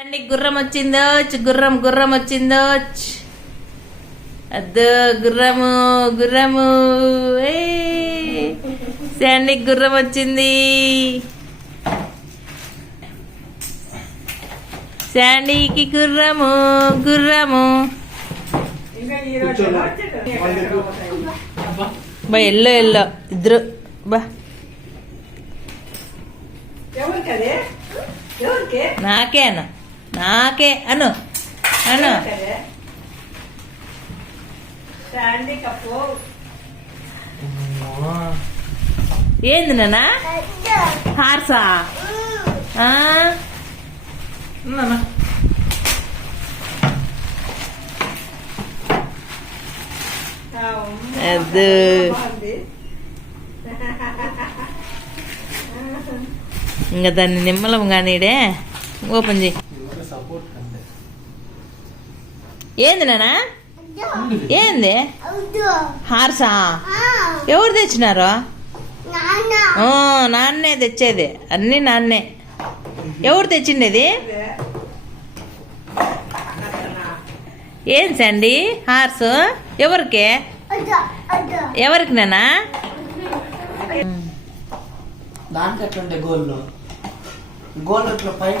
అండి గుర్రం వచ్చిందో గుర్రం గుర్రం వచ్చిందో అద్దు గుర్రము గుర్రము. శాండీ గుర్రం వచ్చింది. శాండీకి గుర్రము గుర్రము. బా ఎల్లో ఎల్లో. ఇద్దరు బా. ఎవరికదే? ఎవరికి? నాకే అను నాకే అను అను ఎవరికదే? శాండీ కప్పు ఏంది నాన్న హార్సా ఆ? నాన్న. ఆ, ఉమ్మ. అద్దు. బాగుంది. ఇంకా దాన్ని నిమ్మలం కానీడే ఓపెన్ చేయి సపోర్ట్ అంతే ఏంది నాన్న ఏంది? హార్సా? ఎవరు తెచ్చినారు? నాన్నే. తెచ్చేది. అన్నీ నాన్నే. ఎవరు తెచ్చిండేది. ఏం సండి? హార్స్? ఎవరికి? ఎవరికి నానా? దానికి ఎట్లుంటే గోల్లో గోల్ అట్లా పైన